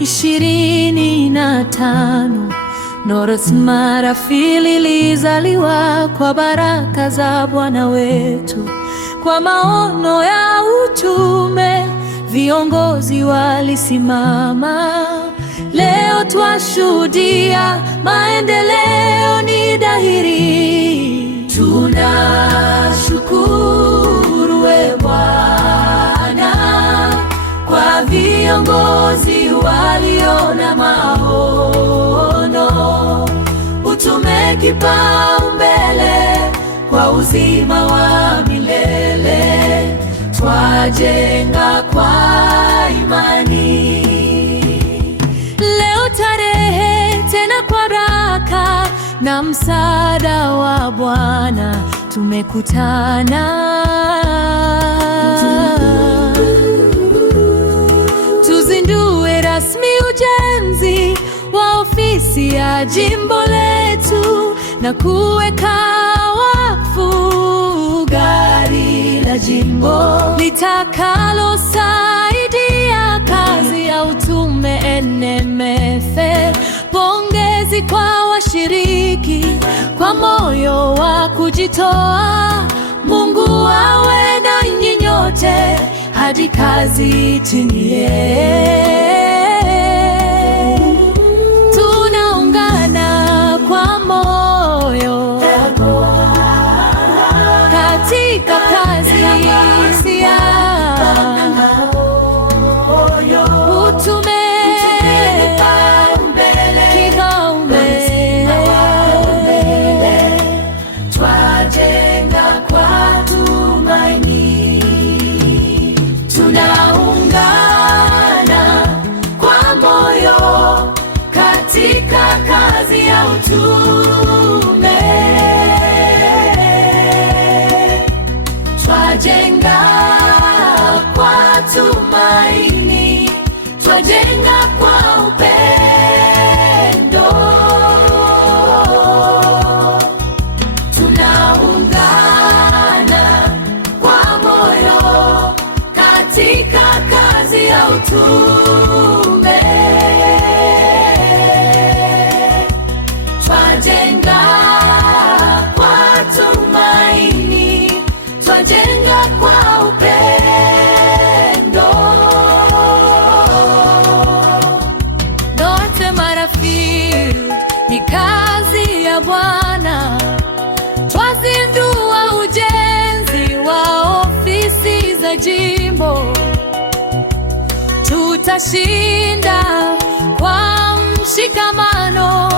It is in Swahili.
25 North Marafi lilizaliwa kwa baraka za Bwana wetu. Kwa maono ya utume viongozi walisimama. Leo twashuhudia maendeleo ni dhahiri. Tunashukuru we Bwana kwa viongozi waliona maono. Utume kipaumbele kwa uzima wa milele. Twajenga kwa imani. Leo tarehe tena kwa baraka na msaada wa Bwana tumekutana. Tuzindue rasmi ujenzi wa ofisi ya jimbo letu na kuweka wakfu gari la jimbo litakalosaidia kazi ya utume NMF. Pongezi kwa washiriki kwa moyo wa kujitoa. Mungu awe nanyi nyote hadi kazi itimie. Tunaungana kwa moyo katika kazi ya utume kipaumbele. Twajenga kwa tumaini. Tunaungana kwa moyo katika kazi ya utume. Twajenga kwa tumaini. Twajenga kwa upendo. Tunaungana kwa moyo katika kazi ya utume. Twajenga kwa tumaini. Twajenga kwa upendo. North Marafi ni kazi ya Bwana. Twazindua ujenzi wa ofisi za jimbo. Tutashinda kwa mshikamano.